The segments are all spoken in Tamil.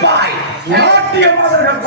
இருப்பாய். நாட்டியமாதர்கள்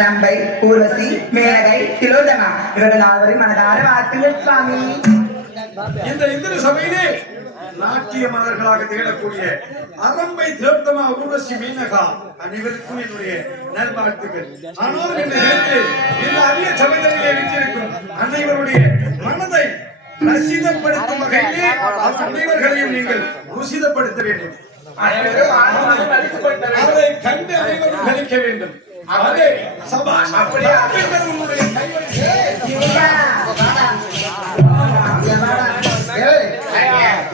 ரம்பை, ஊர்வசி, மேனகை, திலோதனா இவர்கள் நால்வரையும் மனதார வாழ்த்துங்கள் சுவாமி. இந்த இந்திர சபையிலே நாட்டிய மலர்களாக திகழக்கூடிய அரம்பை, திலோத்தமா, ஊர்வசி, மேனகா அனைவருக்கும் என்னுடைய நல்வாழ்த்துக்கள். ஆனாலும் இந்த நேரத்தில் இந்த அரிய சபையிலே வீற்றிருக்கும் அனைவருடைய மனதை ரசிதப்படுத்தும் வகையிலே அனைவர்களையும் நீங்கள் ருசிதப்படுத்த வேண்டும். அதை கண்டு அனைவரும் கழிக்க வேண்டும்.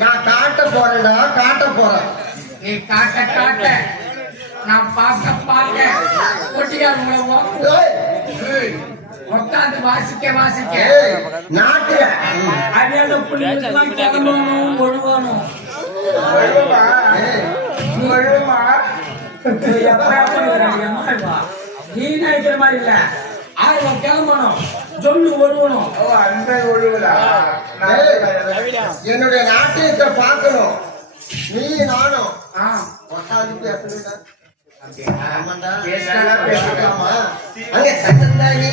நான் காட்ட போறேன்டா, காட்ட போறேன். நீ காட்ட காட்ட நான் பார்க்க பார்க்க உட்காந்து வாசிக்க வாசிக்க நாட்டுல அரியாத புள்ளிகளுக்கு கிளம்பணும் ஒழுவணும் நீ நினைக்கிற மாதிரி இல்ல. ஆர்வம் கிளம்பணும், சொல்லு ஒழுவணும். என்னுடைய நாட்டியத்தை பார்க்கணும். நீ நானும் அங்க சந்தனி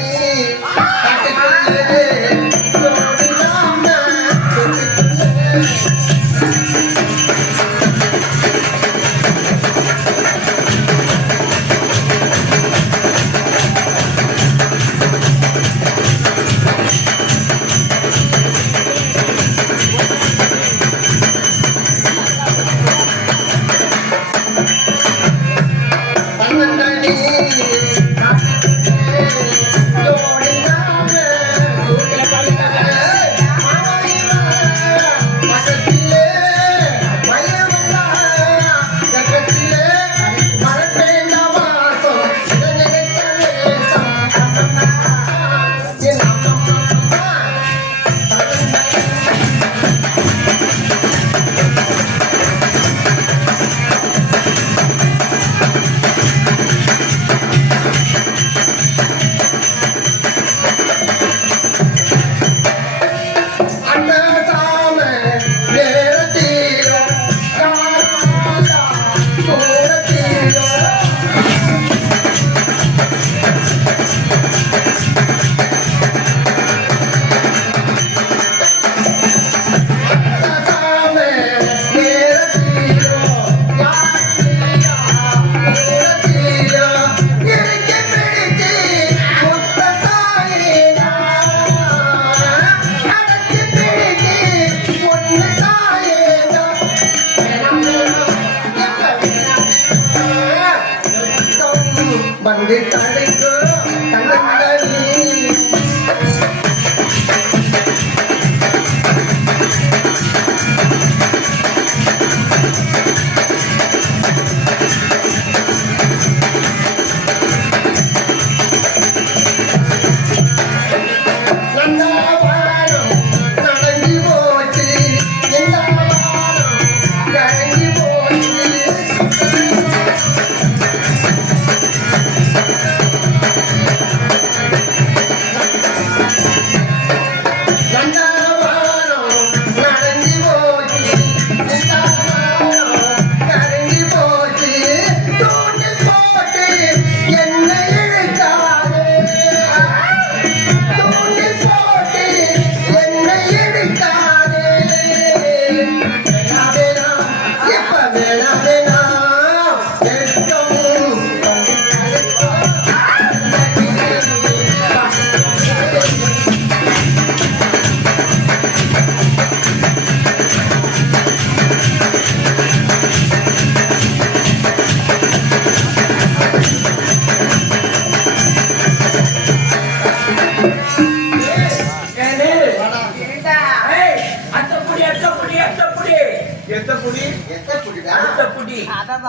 எத்த புடி எத்த புடிடா அடுத்த புடி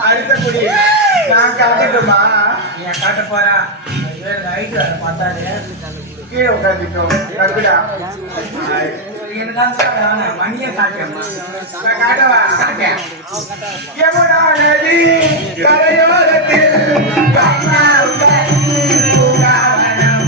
அடுத்த புடி நான் காட்டட்டுமா? நீ காட்ட போறா ரைட் பார்த்தாரு கீழே உட்காந்துட்டோம் கடுக்குடா. எனக்கு மணியை காட்டேம்மா நான் காட்டவா? காட்டேன் யமுனா நதி கரையோரத்தில் கண்ணாவுடன் பூங்காவனம்.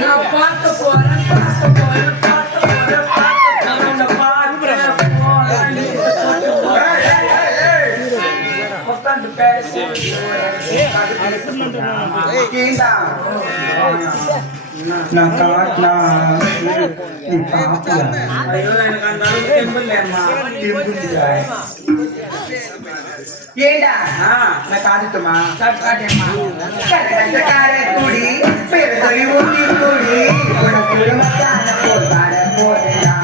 நான் பார்க்க போறேன் உட்காந்து பேசி நான் காட்டினா நீ பாப்பல. ஐயோ எனக்கு அந்த அளவுக்கு தெம்புல்லையம்மா ஏண்டா நான் காட்டுமா? காட்டேம்மா குடி பெருசொலி ஊட்டி குடி உனக்கு மச்சான போட்டார போடா.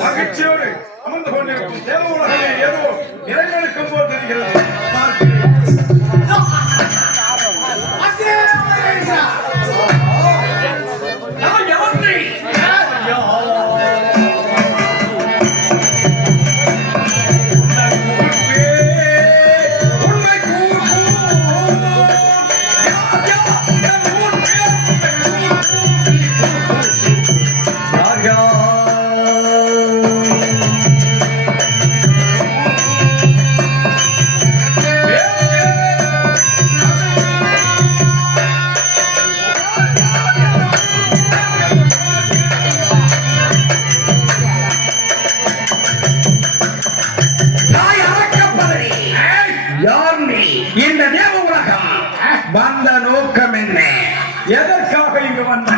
மகிழ்ச்சியோடு அமர்ந்து கொண்டிருக்கும் தேவ உலகமே ஏதோ நிறைவேறுக்கும் போல் தெரிகிறது. இந்த தேவ உலகம் வந்த நோக்கம் என்ன? எதற்காக இங்கு வந்த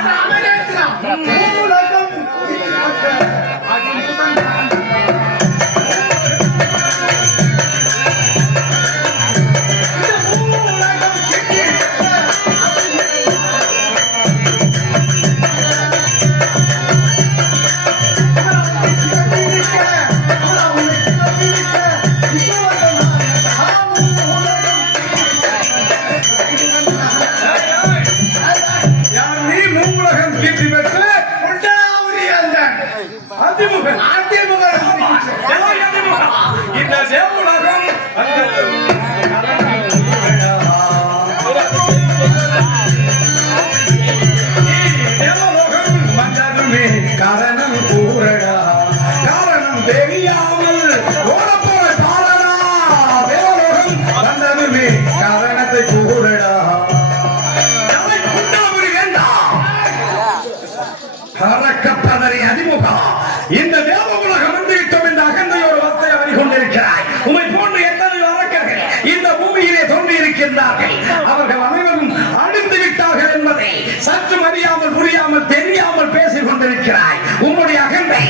இந்த தேவ உலகம் வந்துவிட்டோம் என்ற அகந்தையோடு வத்தை கொண்டிருக்கிறாய். உமை போன்ற எத்தனை அரக்கர்கள் இந்த பூமியிலே தோன்றி இருக்கின்றார்கள். அவர்கள் அனைவரும் அழிந்து விட்டார்கள் என்பதை சற்று அறியாமல் புரியாமல் தெரியாமல் பேசிக் கொண்டிருக்கிறாய். உம்முடைய அகந்தை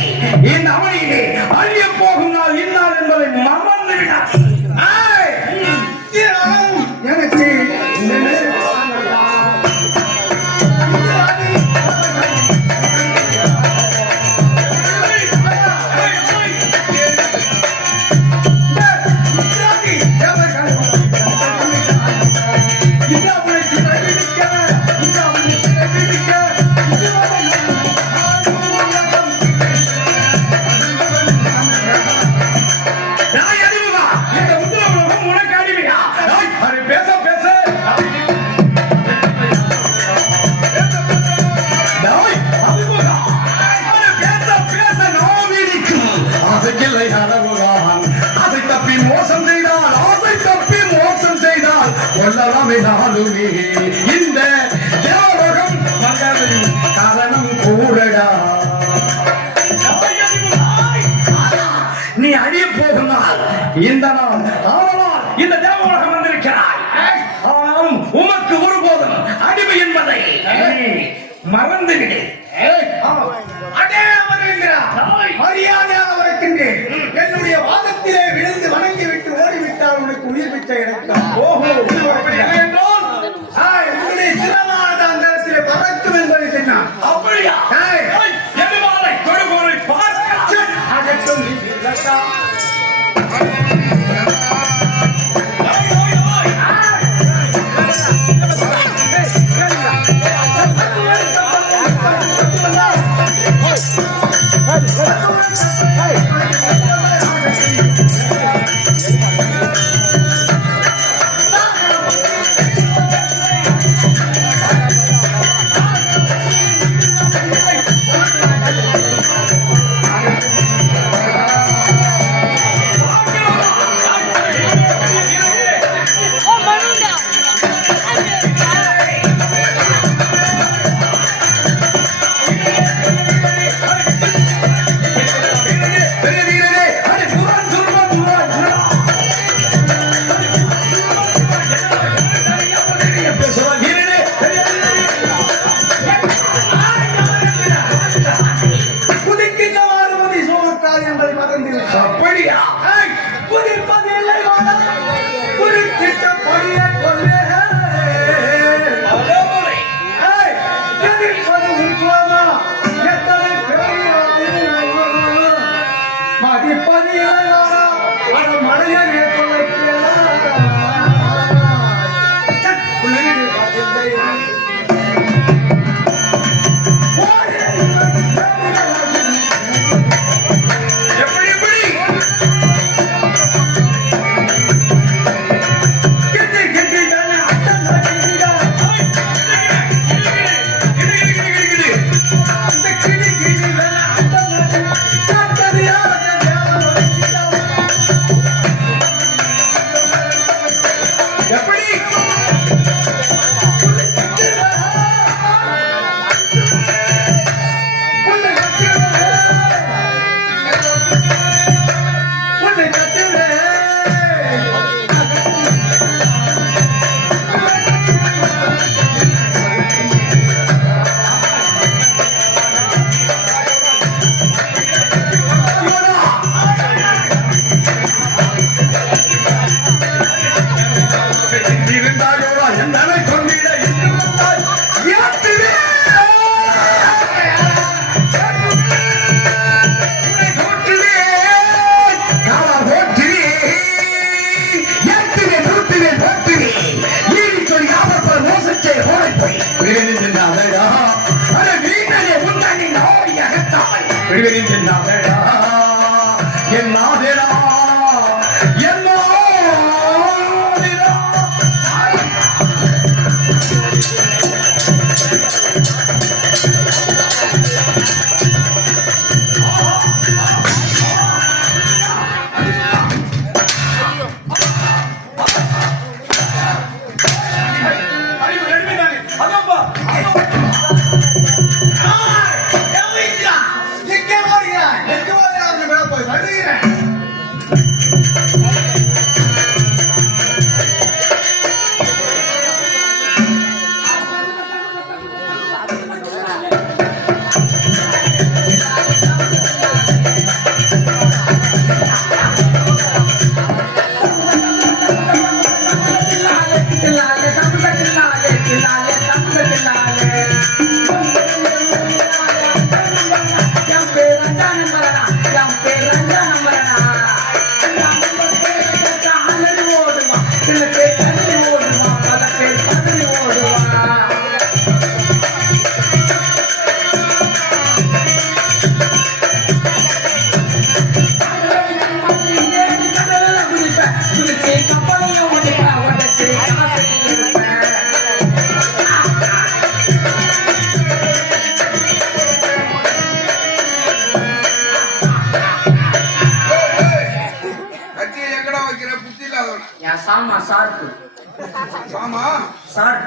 இந்த அவனிலே அழிய போகும் நாள் இந்நாள் என்பதை மறந்து விடார். எனக்கு இந்த தேவலோகம் காரணம் கூடடா. நீ அழிய போகுனால் இந்த நாள் ஆனால் இந்த தேவலோகம் வந்திருக்கிறாய். ஆனாலும் உமக்கு ஒருபோதும் அடிமை என்பதை மறந்துவிடு. அடே அமர்ந்திருக்கிறார். மரியாதையாக இருக்கின்றேன். என்னுடைய வாதத்திலே விழுந்து வணங்கி விட்டு ஓடிவிட்டால் உனக்கு உயிர் பிச்சை கிடைக்கும். ஓஹோ, உன்னுடைய சிரமான அந்தரத்திலே பறக்கும் என்பதை சொன்னான். அப்படியா? எதிர்வாரை தொழுவோரை பார்க்க அகற்றும்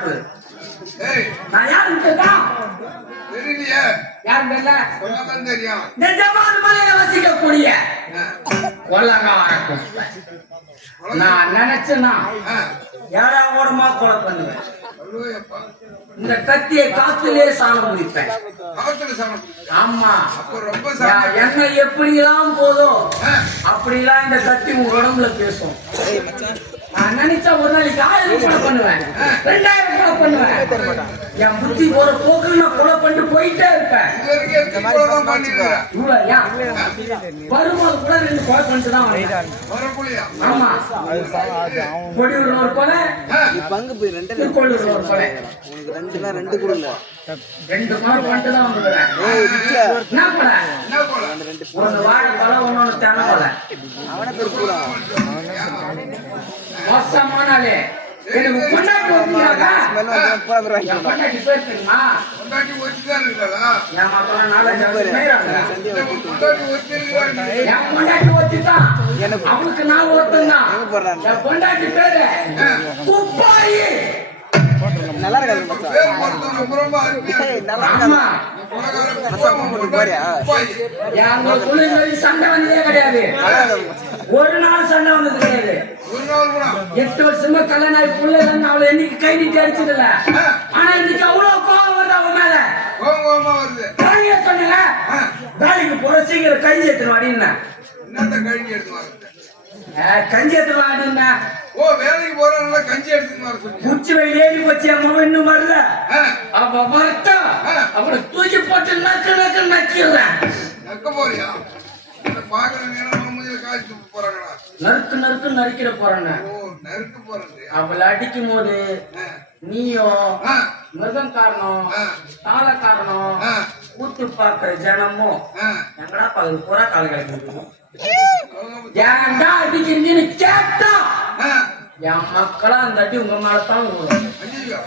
தப்பு. ஏய், நான் யாருன்னு கேட்டா தெரியலையே. யாரும் தெரியல. சொன்னாதான் தெரியும். நிஜமான மலையில வசிக்கக்கூடிய கொள்ளக்கார குப்பை. நான் நினைச்சேன்னா ஆ, ஏழா ஓரமா கொலை பண்ணுவேன். சொல்லுவேப்பா. இந்த கத்தியை காத்திலே சாணம் முடிப்பேன். அவத்துல சமைச்சு ஆமா, அப்போ ரொம்ப சாப்பிட்டு என்ன எப்படிலாம் போதும் ஆ, அப்படிலாம் இந்த கத்தி உங்க உடம்புல பேசும். நான் நினைச்சா ஒரு நாளைக்கு 1000 கொலை பண்ணுவேன், 2000 கொலை பண்ணுவேன். என் புத்தி ஒரு போக்குல நான் கொலை பண்ணிட்டு போயிட்டே இருப்பேன். இது வரைக்கும் தீவிரதான் பண்ணிருக்கிறேன். இவ்வளவு ஏன் வரும்போது கூட 2 கொலை பண்ணிட்டு தான் வந்தேன். வரக்குள்ளையா? ஆமா, கொடியூர்ல ஒரு கொலை, ஆ, திருக்கோளூர்ல ஒரு கொலை, 2 கொடுங்க. 2 கொலை பண்ணிட்டு தான் வந்துடுறேன். என்ன கொலை? என்ன போல? ஒன்னு வாழை கொலை, ஒன்னொன்னு தென்னை கொலை. அவனை பெருக்குறான். மோசமான ஆளு. எனக்கு பொண்டாட்டி வந்தீங்களாக்கா? என் பொண்டாட்டி பேர் தெரியுமா? பொண்டாட்டி ஒத்திதான் இருக்கிறதா? என் மக்கள் 4-5 பேராங்க. உன் பொண்டாட்டி ஒத்திருக்கிறா? என் பொண்டாட்டி ஒத்திதான். அவளுக்கு நான் ஒருத்தன்தான். என் பொண்டாட்டி பேரு குப்பாயி. நல்லா இருக்காது மச்சான். பேர் பொறுத்தவரை ரொம்ப அருமையா இருக்கு. ஆமா, உலகார குப்பாய். எங்களுக்குள்ள இந்த மாதிரி சண்டை வந்ததே கிடையாது. ஒரு நாள் சண்டை வந்தது கிடையாது. ஒரு நாள் கூட 8 வருஷமா கல்யாணம் ஆகி புள்ள இல்லைன்னு அவளை என்னைக்கு கை நீட்டி அடிச்சது இல்ல. ஆனா இன்னைக்கு அவ்வளவு கோபம் வருது அவன் மேல. கோபமா வருது. காலையே சொன்னீங்க, வேலைக்கு போற சீக்கிரம் கஞ்சி எடுத்துன்னு அப்படின்னு. என்னத்த கழிஞ்சு எடுத்து வர? கஞ்சி எடுத்துலாம் அப்படின்னு. ஓ, வேலைக்கு போறதுனால கஞ்சி எடுத்துன்னு வர சொல்லி. உச்சி வெயில் ஏறி போச்சு, அம்மா இன்னும் வரல. ஆ, அப்ப வரட்டா அவளை தூக்கி போட்டு நக்கு நக்கு நக்கிடுறேன். நக்க போறியா? இதை பாக்குற நேரம் மூஞ்சில காய்ச்சி போறாங்களா? நறுக்கு நறுக்கு நறுக்கிட போறேன்னு. ஓ, நறுக்கு போறது. அவளை அடிக்கும் போது நீயும் ஆ, மிருகம் காரணம், ஆ, தாள காரணம், ஆ, கூத்து பாக்குற ஜனமும் ஆ. எங்கடா பகுதி பூரா கால கிடைக்கும். ஏன்டா அடிக்கிறீங்கன்னு கேட்டா ஆ, என் மக்களா அந்த அடி உங்க மேலதான் விழும். ஐயையோ.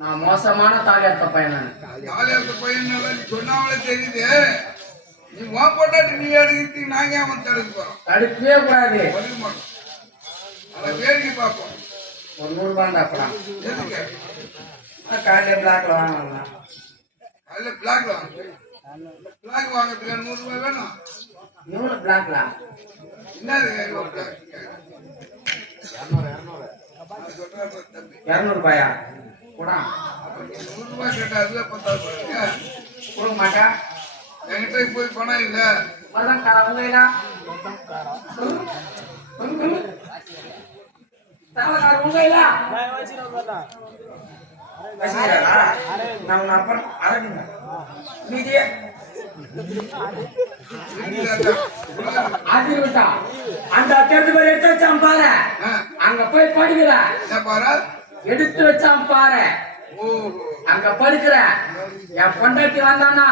நான் மோசமான தாலியாத்த பையன் நான். ஜாலியா இருக்க பையனால நீ சொன்னாமலே தெரியுது. நீ உன் பொண்டாட்டி நீ எடுக்கிறதுக்கு நாங்க ஏன் வந்து தடுக்க போறோம்? தடுக்கவே கூடாது. தடுக்க மாட்டோம். அதை வேடிக்கை பார்ப்போம். ஒரு 100 ரூபாய் அப்பலாம் எதுக்கு? காலையில பிளாக்ல வாங்கலாம். அதுல பிளாக் வாங்க. பிளாக் வாங்கறதுக்கு 100 ரூபாய் வேணும். எவ்வளவு பிளாக்ல? என்னது இவ்வளவு black? நான் சொல்றேன் பாரு தம்பி. 200 ரூபாயா கூட அப்ப நீ 100 ரூபாய் கேட்டா அதுல 10,000 பாருங்க. கொடுக்க மாட்டா. என்கிட்ட போய் பணம் இல்ல. மதம் கார உங்க இல்ல தாவகார உங்க இல்ல நான் அப்புறம் அரங்க மீதியே அது விட்டா அந்த தேர்ந்து பேர் எடுத்து வச்சான் பாரு. அங்க போய் படிக்கிற என்ன பாரு? எடுத்து வச்சான் பாரு. ஓ, அங்க படுக்கிற என் பொண்டாட்டி வந்தானா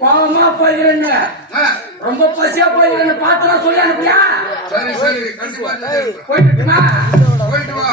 கோபமா போயிருன்னு, ரொம்ப பசியா போயிருன்னு பாத்திர சொல்லி அனுப்பியா? சரி சரி, கண்டிப்பா சொல்லிடுறேன். போயிட்டுமா? போயிட்டு வா.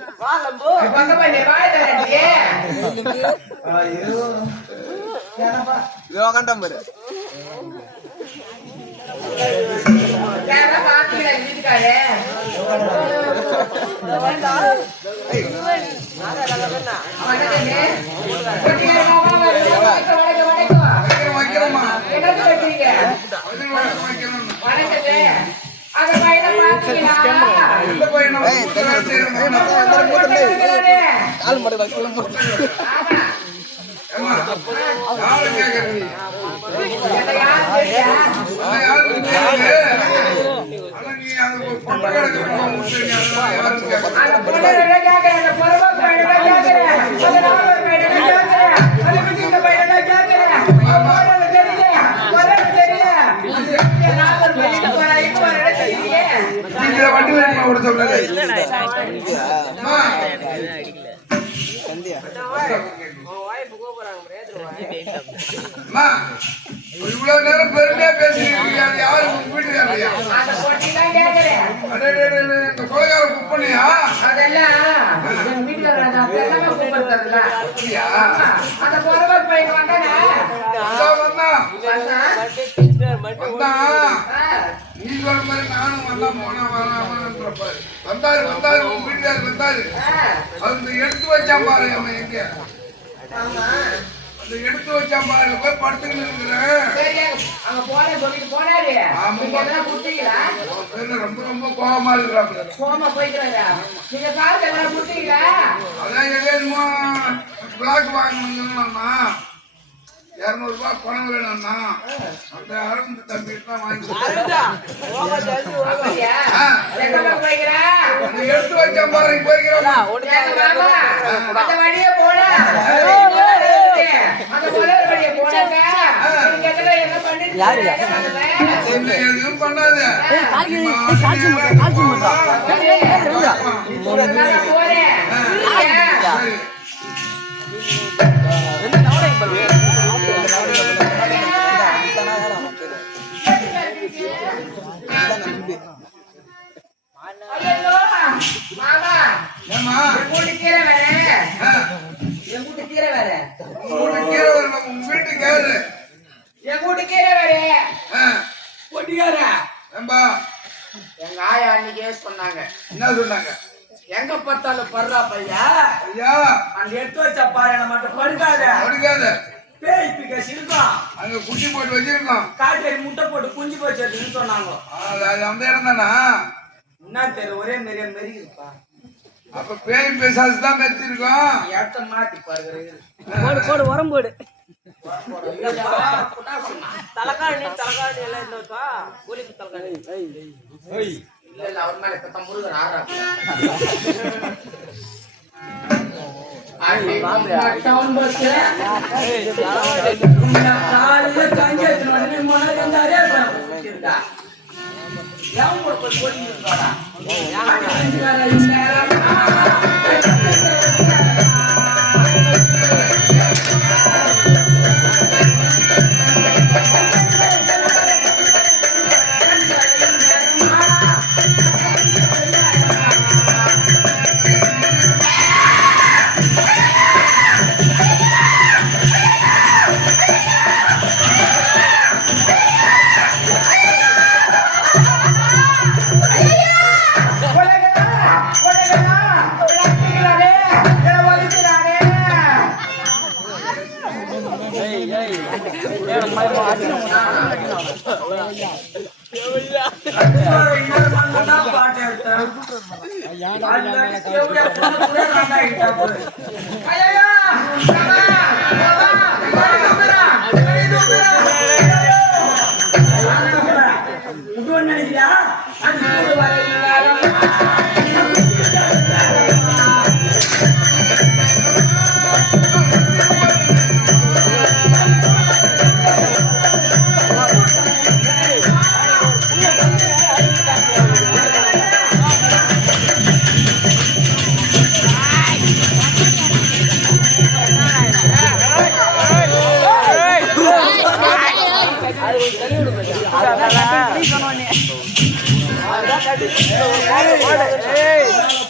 பங்கப்பா நீ வாய் தரட்டியே இது உக்காண்டாம் பாரு. கேரளா பாத்தீங்களா வீட்டுக்காரே கால் மாடு வைக்கலாம் போட்டு. சந்தியா இவ்வளவு நேரம் பெருமையா பேசிருக்கீங்க. அது யாரு உங்க வீட்டுக்காரலையா? இந்த கொலைகார புக் பண்ணியா? நீ சொல்ற மாதிரி நானும் வந்தா போனா வந்தாரு வந்தாரு உங்க வீட்டுக்காரர் வந்தாரு. அது எடுத்து வச்சான் பாரு. அவன் எங்க அந்த எடுத்து வச்சான் பாரு. போய் படுத்துக்கிட்டு இருக்கிறேன். ரொம்ப ரொம்ப கோபமா இருக்கிறாங்க. அதான் எதுமோ பிளாக் வாங்கணும்னா 200 ரூபாய் பணம் வேணும்னா அந்த அரவிந்த் தம்பி தான் வாங்கி எடுத்து வச்சான் பாரு. போய்க்கிறேன் எதுவும் பண்ணாது. எங்க ஆயா அன்னைக்கே சொன்னாங்க. என்ன சொன்னாங்க? எங்க பார்த்தாலும் பர்றா பையா ஐயா அந்த எடுத்து வச்ச பாரு மட்டும் படுக்காத படுக்காத. பேய் பிகஸ் இருக்கும். அங்க குட்டி போட்டு வச்சிருக்கோம். காய்கறி முட்டை போட்டு குஞ்சு போச்சு சொன்னாங்க. அது அந்த இடம் தானா? என்ன தெரியும் ஒரே மெரிய மெரி இருப்பா. அப்ப பேய் பேசாது தான் மெத்திருக்கோம். இடத்த மாத்தி பாருங்க. போடு போடு உரம் போடு. தலகாணி தலகாணி எல்லாம் இருக்கா? கூலிக்கு தலகாணி. இல்ல இல்ல அவர் மேல இப்ப முருகன் ஆறா. டவுன் பஸ் காலையில கஞ்சி எடுத்துட்டு வந்து முன்னாடி இருந்தா யாவும் போய் போய் இருக்காரா?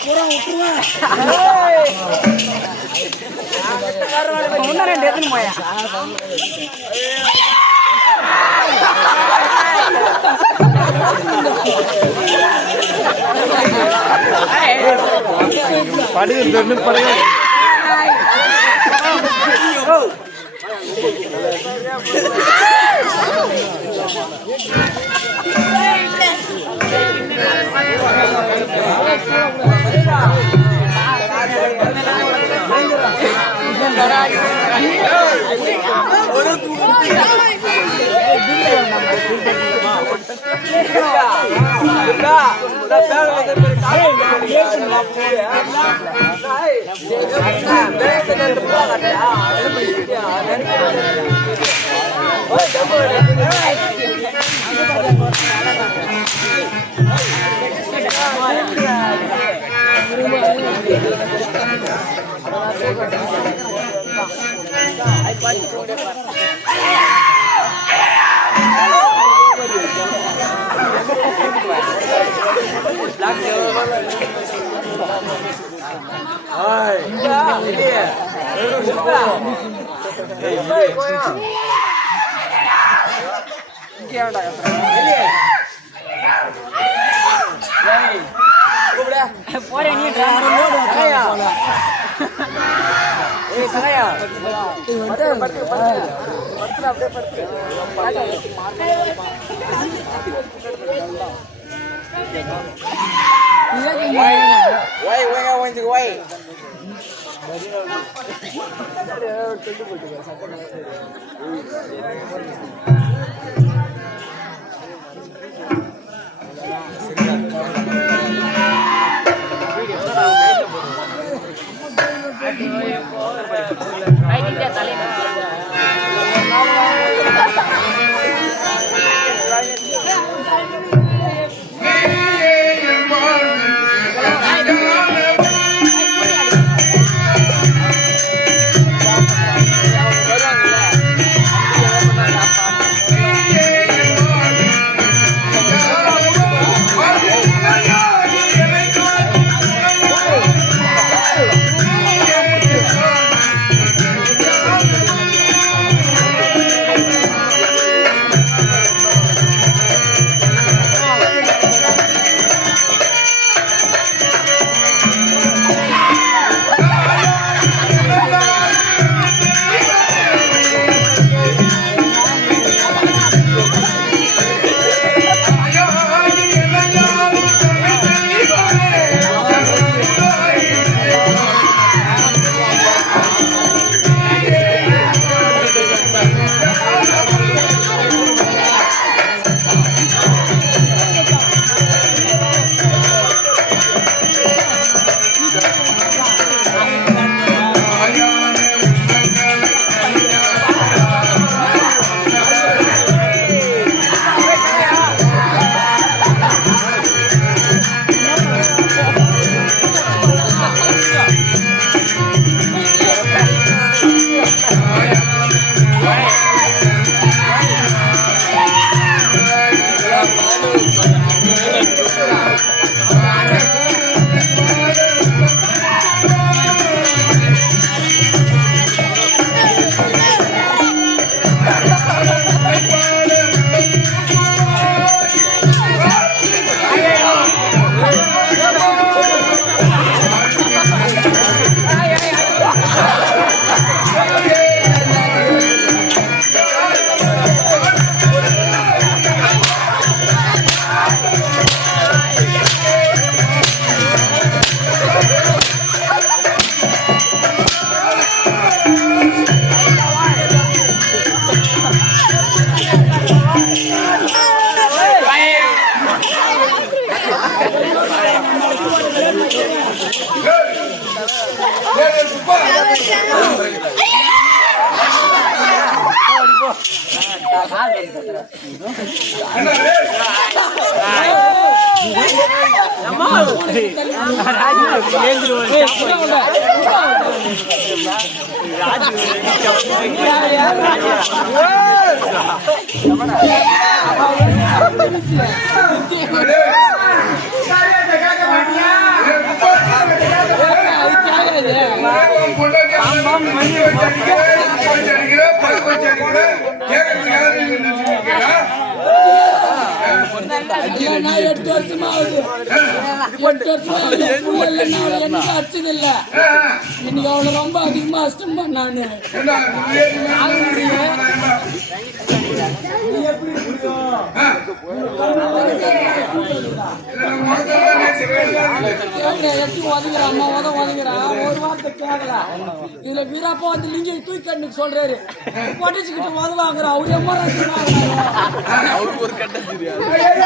பூரா முன்னாடி எத்தனை போயா படுகிறது படுகிறது போறேன் நீ சகையா கேட்க மாட்டியா உன் பொண்டாட்டியை மணி வச்சு அடிக்கிற பழுப்பு வச்சு அடிக்கிற கேட்கறதுக்கு யாரும் நினைச்சுக்கிறா? நான் 8 வருஷமா ஆகுது. 8 வருஷமா ஆகுது. புள்ள இல்லைன்னா அவளை என்னைக்கும் அடிச்சதில்ல. இன்னைக்கு அவளை ரொம்ப அதிகமா அஷ்டம் பண்ணானு. என்ன நீ எப்படி புரியும்? எட்டி ஒதுங்குற அம்மா ஒதுங்குறா ஒரு வார்த்தை கேட்கல. இதுல வீராப்பா வந்து லிங்கி தூக்கி கண்ணுக்கு சொல்றாரு. பொட்டிச்சுக்கிட்டு உதவாங்குறா அவரு எம்மா அவருக்கு ஒரு கட்ட சரியா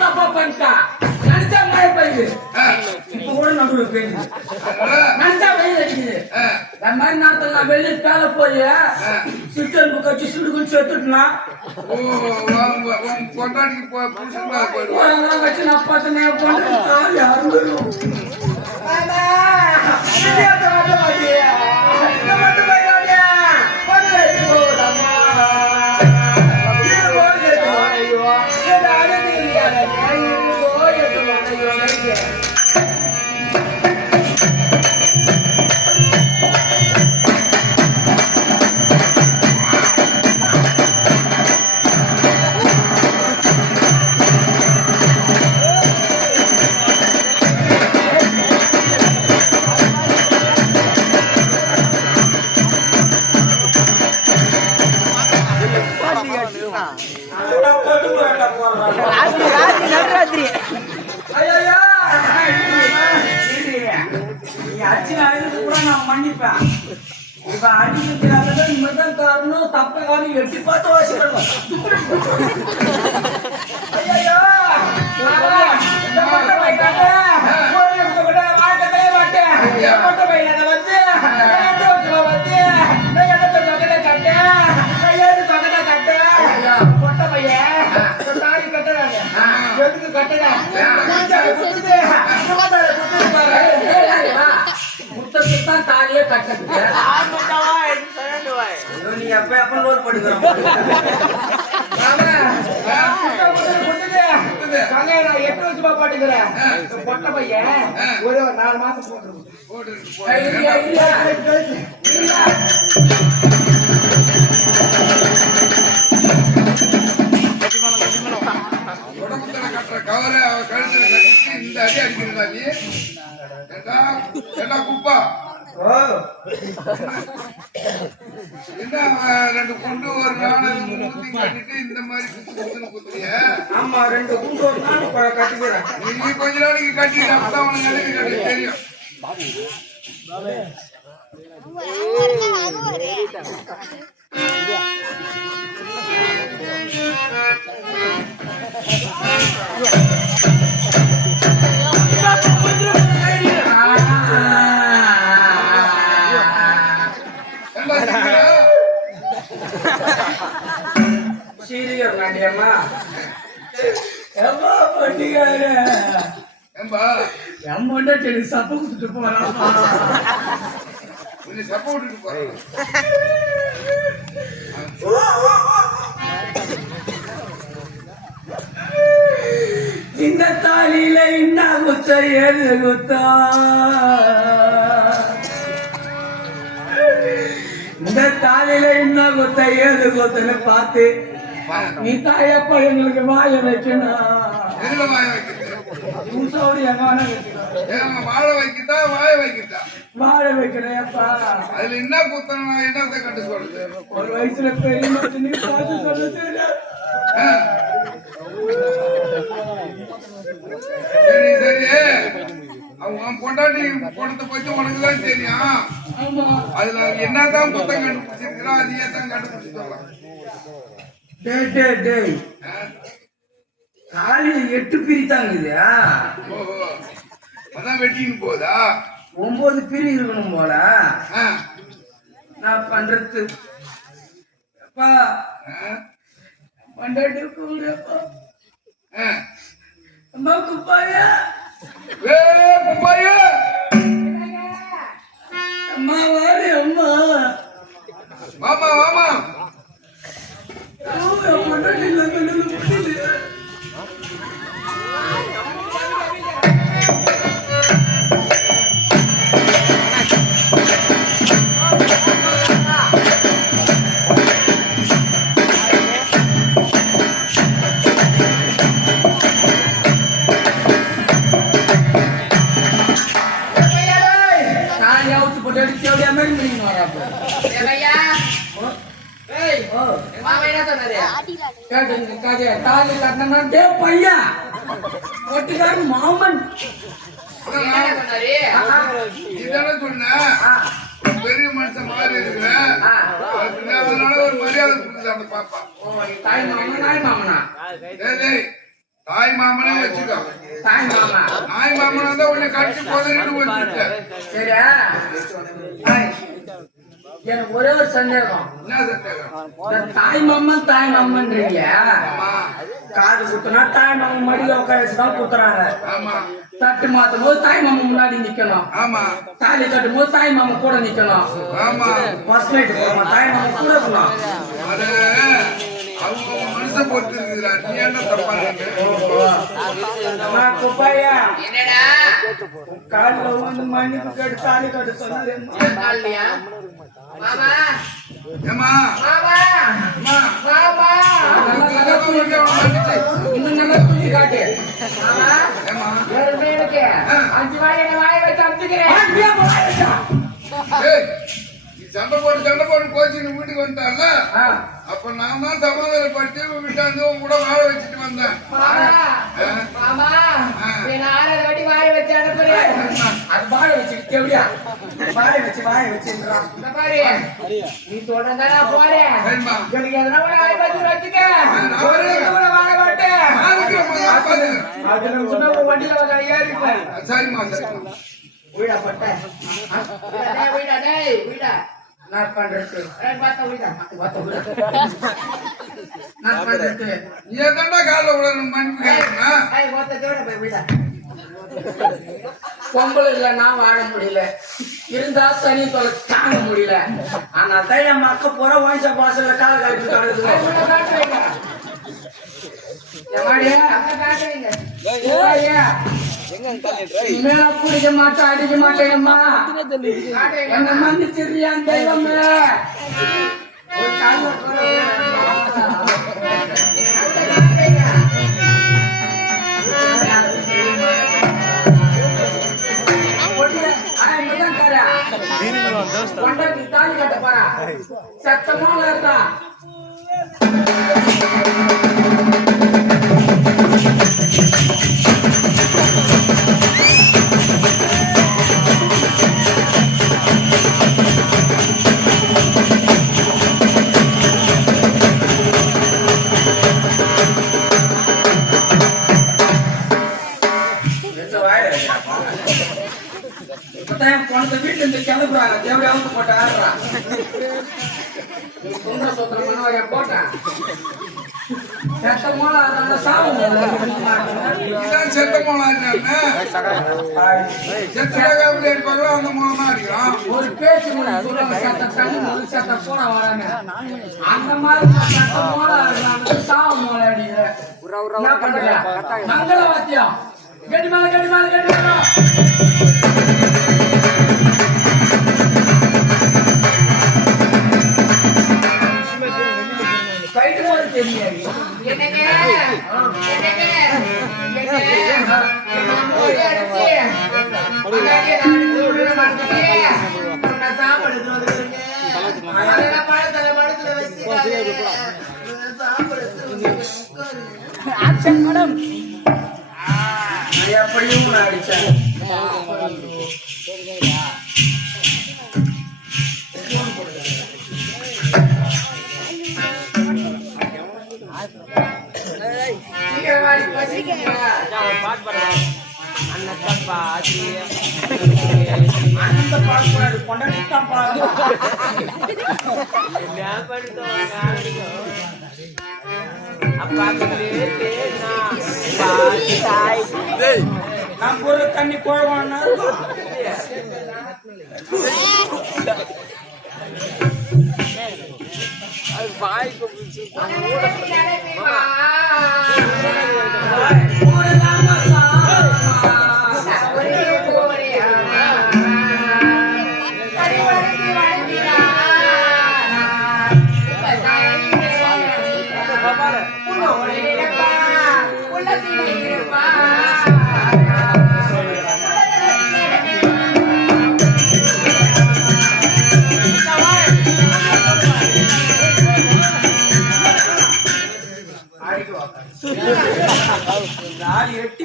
தப்பா பண்ணிட்டா நினைச்சா மழை பெய்யுது. இப்ப கூட நடுவுல பெய்யுது. நினைச்சா வெயில் அடிக்குது. அந்த மாதிரி நேரத்துல நான் வெளியே பேல போய் சிக்கன் கட்சி சுடுக்குன்னு சேர்த்துட்டுனா வச்சு நான் பார்த்தேன் யாரும் நடுராத்திரி நான் மன்னிப்பேன். இப்ப அடிக்கிறதுக்காக நிமிடம் காரணம் தப்ப காரணம் எட்டி பார்த்து வாசிக்கணும். ஐயோ முத்தத்தான் தாலியே கட்டது. நீ எப்ப எப்ப லோட் பண்ணுற நான் 8 வருஷமா பாட்டுக்கிறேன். பொட்ட பையன் ஒரு 4 மாசம் போட்டு கவரை அவ கழுத்துல கட்டிட்டு இந்த அடி அடிக்கிறதா நீ? என்ன குப்பா என்ன 2 குண்டு ஒரு நாள் ஊத்தி கட்டிட்டு இந்த மாதிரி குத்துறிய? ஆமா 2 குண்டு ஒரு நாள் கட்டிக்கிறேன். நீ கொஞ்ச நாளைக்கு கட்டிட்டு அப்பதான் உனக்கு எனக்கு கட்டி தெரியும். சப்ப கொடுத்துட்டு போறான். சப்ப விட்டுட்டு போறேன். இந்த தாலியில என்ன குத்த ஏது குத்தா? இந்த தாலியில என்ன குத்த ஏது குத்தன்னு பார்த்து நீ தாயப்பா எங்களுக்கு வாய வைக்கணும். வாழ வைக்கிட்டா வாய வைக்கிட்டா வாழ வைக்கிறேன்ப்பா. அதுல என்ன குத்தம் என்னத்தை கண்டு சொல்றது? ஒரு வயசுல பெரிய மனுஷனுக்கு பார்த்து சொல்ல தெரியாது. சரி சரி அவங்க பொண்டாட்டி பொண்ணத்தை பத்தி உனக்குதான் தெரியும். அதுல என்னதான் புத்தகம் கண்டுபிடிச்சிருக்கிறா அதையே தான் கண்டுபிடிச்சு சொல்லலாம். டேய் காலையில 8 பிரித்தாங்க இது ஓஹோ அதான் வெட்டின்னு போதா 9 பிரி இருக்கணும் போல ஆ, நான் பண்றது அப்பா பண்டாட்டி கூடப்பா ஆ. அம்மா குப்பாயா ஏ குப்பாயா அம்மா வாடி அம்மா வாமா வாமா பண்டாட்டி முடியல மாமன் இதான சொன்ன பெரிய மனுஷன் மாதிரி இருக்கிறேன் அதனால ஒரு மரியாதை கொடுக்குது அந்த பாப்பா தாய் மாமன் நாய் மாமனா டேய், தாய் மாமனே வச்சுக்கோ தாய் மாமா நாய் மாமனா தான் உன்னை கட்டி போதறிட்டு வந்துட்டேன் சரியா எனக்கு ஒரே ஒரு சந்தேகம் என்ன சந்தேகம் தாய் மாமன்றீங்க காது குத்துனா தாய் மாமன் மடியில உட்கார வச்சுதான் குத்துறாங்க ஆமா தட்டு மாத்தும் போது தாய் மாமன் முன்னாடி நிக்கணும் ஆமா தாலி கட்டும் போது தாய் மாமன் கூட நிக்கணும் ஆமா ஃபர்ஸ்ட் நைட் போமா தாய் மாமன் கூட இருக்கணும் அது அவங்க மனுஷன் பொறுத்து இருக்குதுடா நீ என்ன தப்பா அம்மா குப்பாயா என்னடா கால்ல வந்து மன்னிப்பு கேட்டு தாலி கட்டு சொன்னேன் மாமா ஏமா மாமா அம்மா மாமா இன்னும் நல்லா துணி காட்டு மாமா ஏமா வேற மேலுக்கு 5 வாயை வச்சு அமுத்துக்கிறேன் ஏய் நீ சண்டை போட்டு கோச்சின்னு வீட்டுக்கு வந்துட்டால அப்ப நான் தான் சமாதானப்படுத்தி விட்டாந்து உன் கூட வாழ வச்சுட்டு வந்தேன் மாமா நான் ஆளை கட்டி வாயை வச்சு அனுப்புறேன் அது வாயை வச்சுக்கிட்டு எப்படியா வாயை வச்சுன்றான் இந்த பாரு நீ சொல்றதா நான் போறேன் சரிம்மா. எனக்கு எதனா ஒரு வாயை வச்சு வச்சுக்க ஒரு நிமிஷம் கூட வாழ மாட்டேன் அது சொன்ன வண்டியில வந்து ஏறிப்பேன் சரிம்மா சரிம்மா வீடா பட்ட வீடா நான் பண்றது நான் பண்றது நீ எதாண்டா காலைல விடணும் மன்னிப்பு கேட்கணும் பொம்பளை இல்ல நான் வாழ முடியல இருந்தா சனி தொலை தாங்க முடியல ஆனா தான் என் மக்க போற வாங்கிச்ச பாசல கால கழிச்சு மேல குடிக்க மாட்டேன் அடிக்க மாட்டேங்கம்மா என்ன மன்னிச்சிருக்கியா தெய்வமே ஒரு கால கொண்டாடி தாலி கட்ட போறா சத்தமா இருந்தா குழந்தை வீட்டுல இருந்து கிளம்புறாங்க தேவையாவது போட்டு ஆடுறான் சுந்தர சுந்தர மனோரிய போட்டேன் செத்த மூலம் அதனால சாவு இதான் செத்த மூலம் செத்தகாவில இருப்பாங்களோ அந்த மூலம் தான் அடிக்கிறான் ஒரு பேச்சு சொல்லுவாங்க செத்த கண்ணு ஒரு செத்த போன வராங்க அந்த மாதிரி செத்த மூலம் சாவு மூலம் அடிக்கிற என்ன பண்றீங்க மங்கள வாத்தியம் கட்டி மேல கைட்டு போது தெரியாது மேடம் எப்படியும் அடிச்சேன் சீக்கிரம் வாடி பசிக்குங்க. பாட்டு பாடுறேன் அண்ணன் பாட்டி அனந்த பாடக்கூடாது, பொண்டாட்டி தான் பாடணும். அப்பா நான் ஒரு தண்ணி குழவானா எட்டி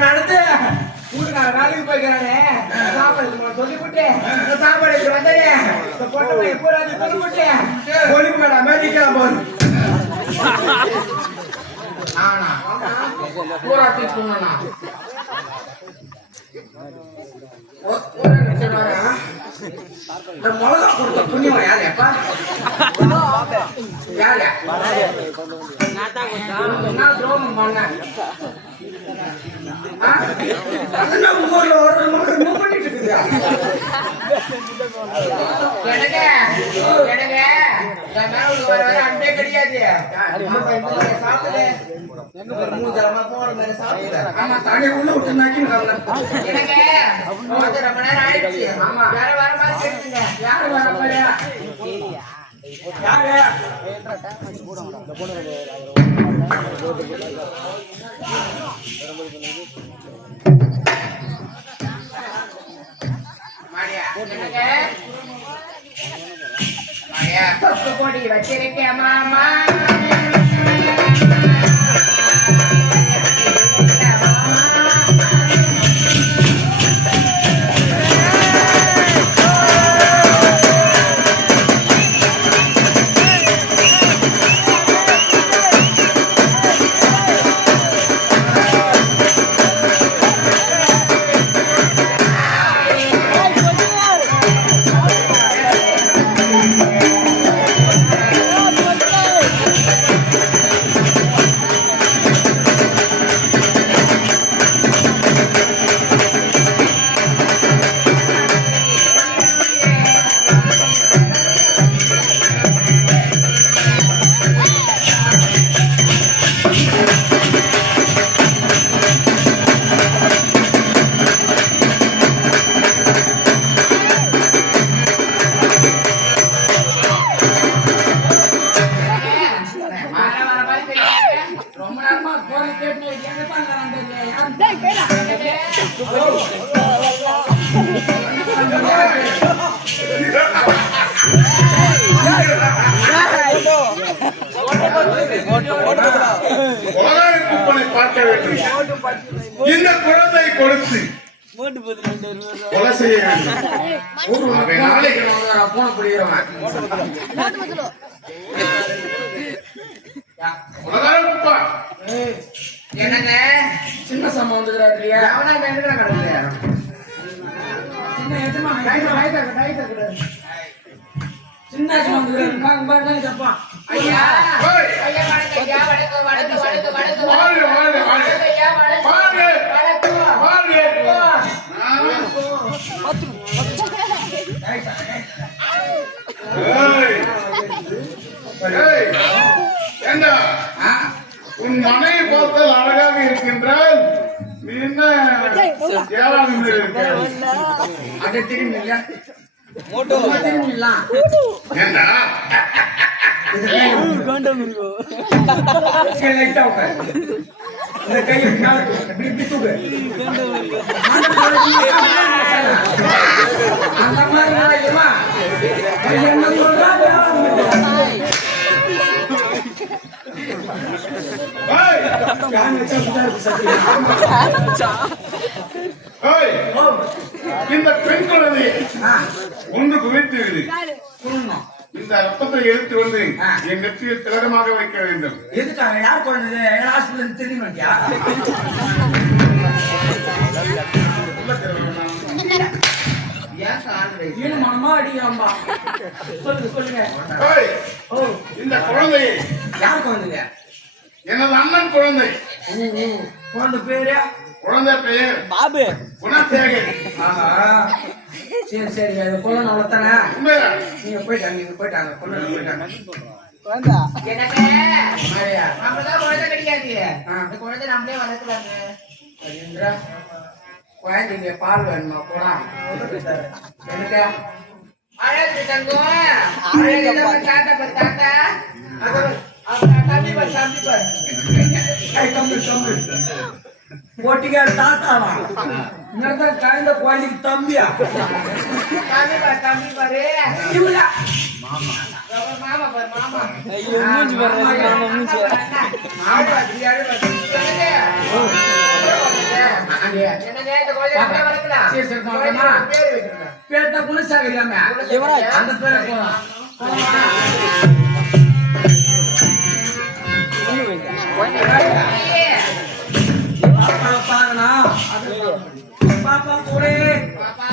நடந்து வீட்டுக்கார வேலைக்கு போய்க்கிறானே சாப்பாடு சொல்லிவிட்டு சாப்பாடு எடுத்து வந்தேனே பொட்டை பூராது சொல்லிவிட்டு ஒளிப்பு மேல அமெரிக்கா போகுது பூரா தீர்ப்புங்கண்ணா இந்த மிளகா கொடுத்த புண்ணியமா யாரு அப்பா யாரு என்ன துரோகம் பண்ண ஊர்ல ஒரு பண்ணிட்டு இருக்குதா அண்டே கிடையாது சாப்பிடு ஆமா தண்ணி உள்ள விட்டு ரொம்ப நேரம் ஆயிடுச்சு ஆமா வேற வர மாதிரி யாரு வர போறியா யாரு போடி வச்சிருக்கேன் மாமா பார்க்க வேண்டும். இந்த குழந்தை கொடுத்து கொலை செய்ய வேண்டும். நாளைக்கு போன புரியுறவன் என்னங்க சின்ன சம்மா வந்துக்கிறாரு இல்லையா அவனா வேண்டுகிறான் சின்ன எதுமா சின்ன வந்து கேட்பான் ஐயா ஏய், ஐயா வணக்கம் ஐயா வணக்கம் வணக்கம் வணக்கம் வணக்கம் வாழ்க, வாழ்க, வாழ்க. ஐயா வணக்கம் வாழ்க, வணக்கம் வாழ்க. ஏய், ஏய், ஏண்டா, உன் மனைவி பார்த்தால் அழகாக இருக்கின்றால் நீ என்ன ஏழாம் இருக்க அதை திரும்பி இல்ல திரும்பி இல்ல ஏண்டா லைட்டா உட்காரு இந்த கையை இப்படி தூக்கு அந்த மாதிரி நாளைக்குமா என்ன சொல்றா ஏய், ஏய், இந்த பெண் குழந்தை ஒன்று குவித்து இந்த ரத்தத்தை எடுத்து வந்து என் நெற்றியில் திலகமாக வைக்க வேண்டும். எதுக்காக யார் குழந்தை ஹாஸ்பிட்டல் தெரியும் மாட்டியா ஏன் சான்று இன்னும் மனமா அடிக்கிறாம்பா சொல்லுங்க ஏய், ஓ இந்த குழந்தையை யார் குழந்தைங்க எனது அண்ணன் குழந்தை. குழந்தை பேரு குழந்தை பெயர் பாபு குணசேகர். ஆஹா சரி சரி அது கொல்லணும் அவ்வளோத்தானே உண்மையா? நீங்க போயிட்டாங்க கொல்லணும் போயிட்டாங்க எனக்கு மாரியா நம்மதான் குழந்தை கிடைக்காது ஆ. அந்த குழந்தை நம்மளே வளர்க்கலாங்க ரவீந்திரா குழந்தைங்க பால் வேணுமா போனா எனக்கு அழகு தங்கம் அழகு தான் தாத்தா பாரு தாத்தா அப்புறம் தம்பி பாரு தம்பி பாரு போட்டிக்கார தாத்தாவா இன்னொருத்தன் கலந்த குழந்தைக்கு தம்பியா தம்பி பாரு இவளா அப்புறம் மாமா பாரு மாமா ஐயோ மூஞ்சி வர்றது நாம மூஞ்சி என்னங்க இந்த குழந்தை நம்மளே வளர்க்கலாம் சரி சரி பார்க்கலாமா பேர் வைக்கணும் பேர் தான் குணசாகரியாமே அந்த பேரை போலாம் பாப்பா பாருனா பாப்பா கூட பாப்பா